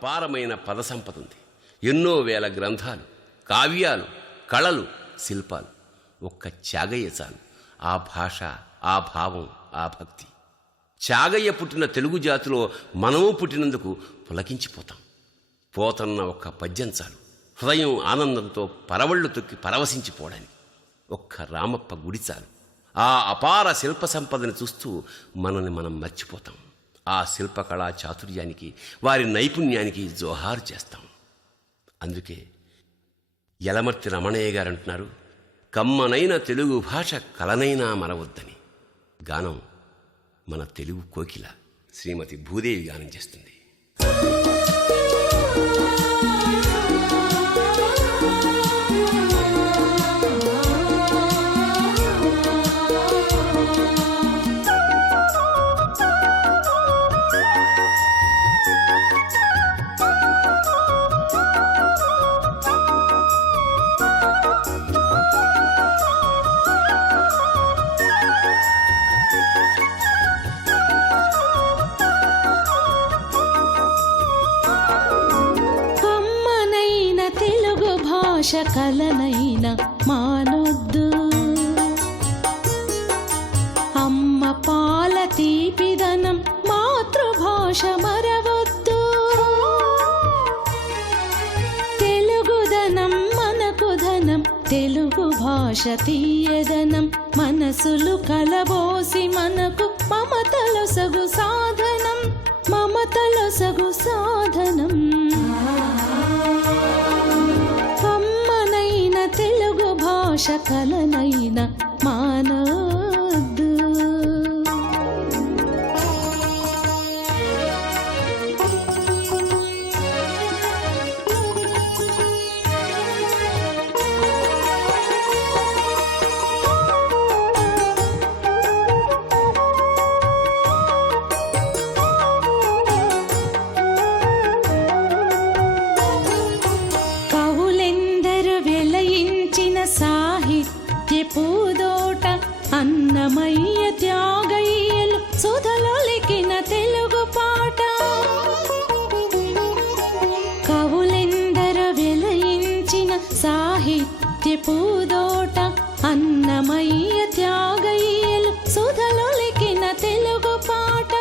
అపారమైన పద సంపద ఉంది. ఎన్నో వేల గ్రంథాలు, కావ్యాలు, కళలు, శిల్పాలు. ఒక్క త్యాగయ్య చాలు. ఆ భాష, ఆ భావం, ఆ భక్తి. త్యాగయ్య పుట్టిన తెలుగు జాతిలో మనము పుట్టినందుకు పులకించిపోతాం. పోతన్న ఒక్క పద్యం చాలు హృదయం ఆనందంతో పరవళ్ళు తొక్కి పరవశించిపోవడానికి. ఒక్క రామప్ప గుడి చాలు. ఆ అపార శిల్ప సంపదను చూస్తూ మనల్ని మనం మర్చిపోతాం. ఆ శిల్పకళా చాతుర్యానికి, వారి నైపుణ్యానికి జోహారు చేస్తాం. అందుకే యలమర్తి రమణయ్య గారు అంటున్నారు, కమ్మనైన తెలుగు భాష కలనైనా మరవద్దని. గానం మన తెలుగు కోకిల శ్రీమతి భూదేవి గానం చేస్తుంది. కలనైన మానొద్దు, అమ్మ పాల తీపిదనం మాతృభాష మరవద్దు. తెలుగుదనం మనకు ధనం, తెలుగు భాష తీయదనం. మనసులు కలబోసి మనకు మమతలొసగు సాధనం, మమతలొసగు సాధనం. తెలుగు భాష కలనైన మానొద్దు. పూదోట అన్నమయ్య త్యాగయ్యలు సుధలొలికిన తెలుగు పాట. కవులెందర వెలయించిన సాహిత్య పూదోట అన్నమయ్య త్యాగయ్యలు సుధలొలికిన తెలుగు పాట.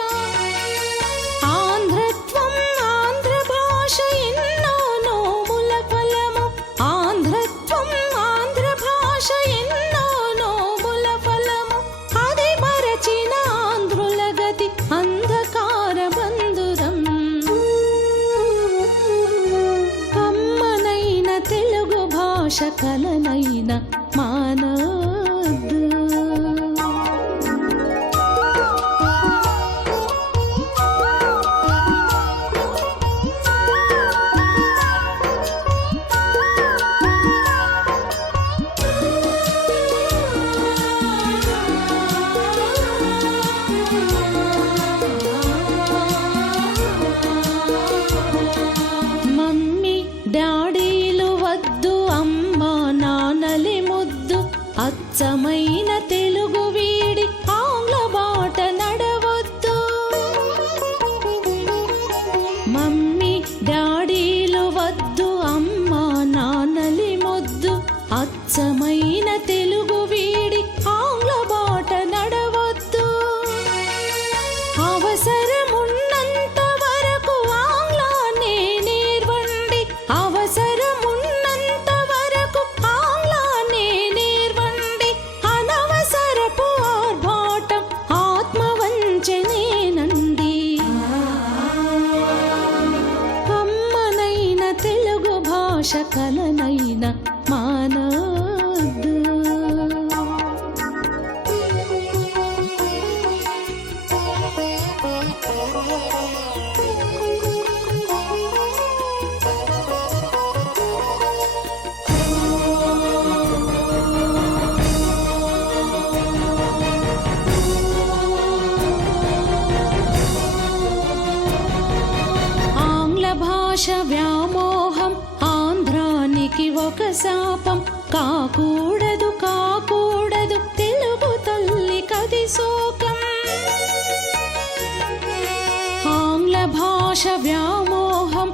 ఆంధ్రత్వం ఆంధ్ర భాష ఎన్నో నోముల ఫలము, ఆంధ్రత్వం ఆంధ్ర భాష ఎన్నో నోముల ఫలము. అది మరచిన ఆంధ్రుల గతి అంధకార బంధురం. కమ్మనైన తెలుగు భాష కలనైన మానొద్దు. అచ్చమైన తెలుగు వీడి ఆంగ్ల బాట నడవద్దు. మమ్మీ డాడీలు వద్దు, అమ్మ నాన్నలి మొద్దు. అచ్చమైన తెలుగు వీడి ఆంగ్ల బాట నడవద్దు. అవసరమున్నంత వరకు ఆంగ్లాన్ని నేర్వండి, అవసరమున్నంత వరకు ఆంగ్లాన్ని నేర్వండి. అనవసరపు ఆర్భాటం ఆత్మవంచనేనండి. కమ్మనైన తెలుగు భాష కలనైన మానొద్దు. ఆంగ్ల భాష వ్యామోహం ఆంధ్రానికి ఒక శాపం. కాకూడదు కాకూడదు తెలుగు తల్లి కది శోకం. ఆంగ్ల భాష వ్యామోహం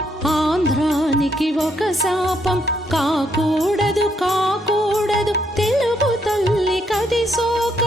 ఒక శాపం కాకూడదు కాకూడదు తెలుగు తల్లి కది శోకం